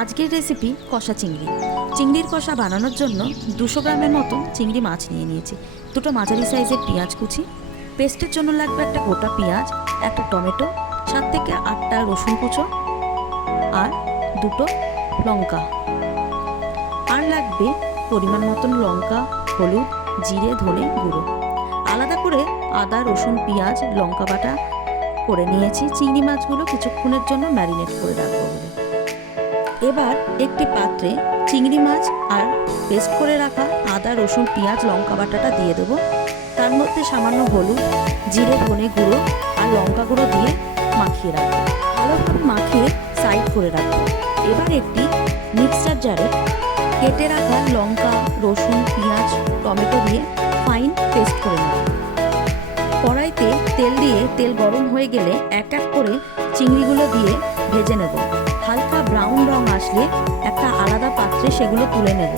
আজকের রেসিপি কষা চিংড়ি। চিংড়ির কষা বানানোর জন্য 200 গ্রামের মতো চিংড়ি মাছ নিয়ে নিয়েছি, দুটো মাঝারি সাইজের পেঁয়াজ কুচি, পেস্টের জন্য লাগবে একটা গোটা পেঁয়াজ, একটা টমেটো, 7 থেকে 8টা রসুন কুচো আর দুটো লঙ্কা, আর লাগবে পরিমাণ মতন লঙ্কা, হলুদ, জিরে, ধনে গুঁড়ো। আলাদা করে আদা, রসুন, পেঁয়াজ, লঙ্কা বাটা করে নিয়েছি চিংড়ি মাছগুলো কিছুক্ষণের জন্য ম্যারিনেট করে রাখবো বলে। এবার একটি পাত্রে চিংড়ি মাছ আর পেস্ট করে রাখা আদা, রসুন, পেঁয়াজ, লঙ্কা বাটাটা দিয়ে দেবো। তার মধ্যে সামান্য হলুদ, জিরে, ধনে গুঁড়ো আর লঙ্কা গুঁড়ো দিয়ে মাখিয়ে রাখবো। ভালোভাবে মাখিয়ে সাইড করে রাখবো। এবার একটি মিক্সচার জারে কেটে রাখা লঙ্কা, রসুন, পেঁয়াজ, টমেটো দিয়ে ফাইন পেস্ট করে নেব। কড়াইতে তেল দিয়ে তেল গরম হয়ে গেলে এক এক করে চিংড়িগুলো দিয়ে ভেজে নেব। হালকা ব্রাউন রং আসলে একটা আলাদা পাত্রে সেগুলো তুলে নেব।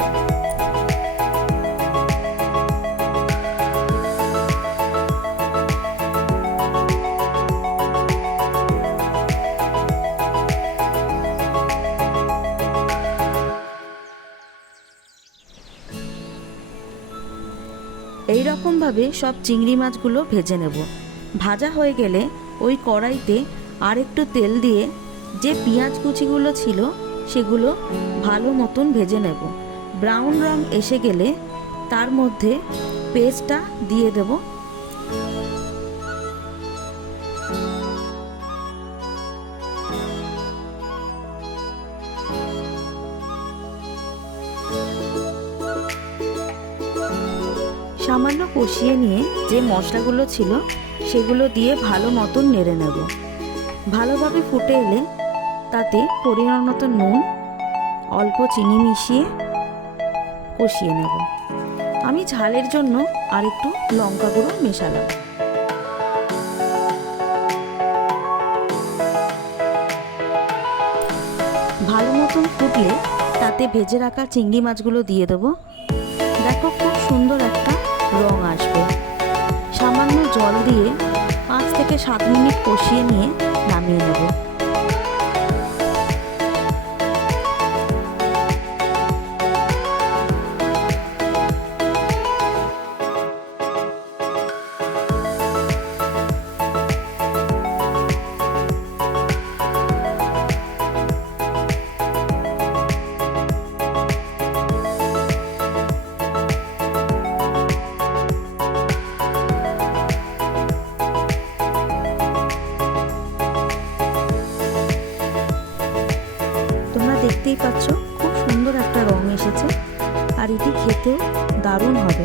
এই রকমভাবে সব চিংড়ি মাছগুলো ভেজে নেব। ভাজা হয়ে গেলে ওই কড়াইতে আর একটু তেল দিয়ে যে পেঁয়াজ কুচিগুলো ছিল সেগুলো ভালো মতন ভেজে নেব। ব্রাউন রং এসে গেলে তার মধ্যে পেস্টটা দিয়ে দেব। সামান্য কষিয়ে নিয়ে যে মশলাগুলো ছিল সেগুলো দিয়ে ভালো মতন নেড়ে নেব। ভালোভাবে ফুটে এলে তাতে পরিমাণ মতো নুন, অল্প চিনি মিশিয়ে কষিয়ে নেব। আমি ঝালের জন্য আর একটু লঙ্কা গুঁড়ো মেশালাম। ভালো মতন ফুটলে তাতে ভেজে রাখা চিংড়ি মাছগুলো দিয়ে দেবো। দেখো খুব সুন্দর একটা রং আসবে। সামান্য জল দিয়ে 5 থেকে 7 মিনিট কষিয়ে নিয়ে নামিয়ে নেব। তোমরা দেখতেই পাচ্ছ খুব সুন্দর একটা রং এসেছে, আর এটি খেতেও দারুণ হবে।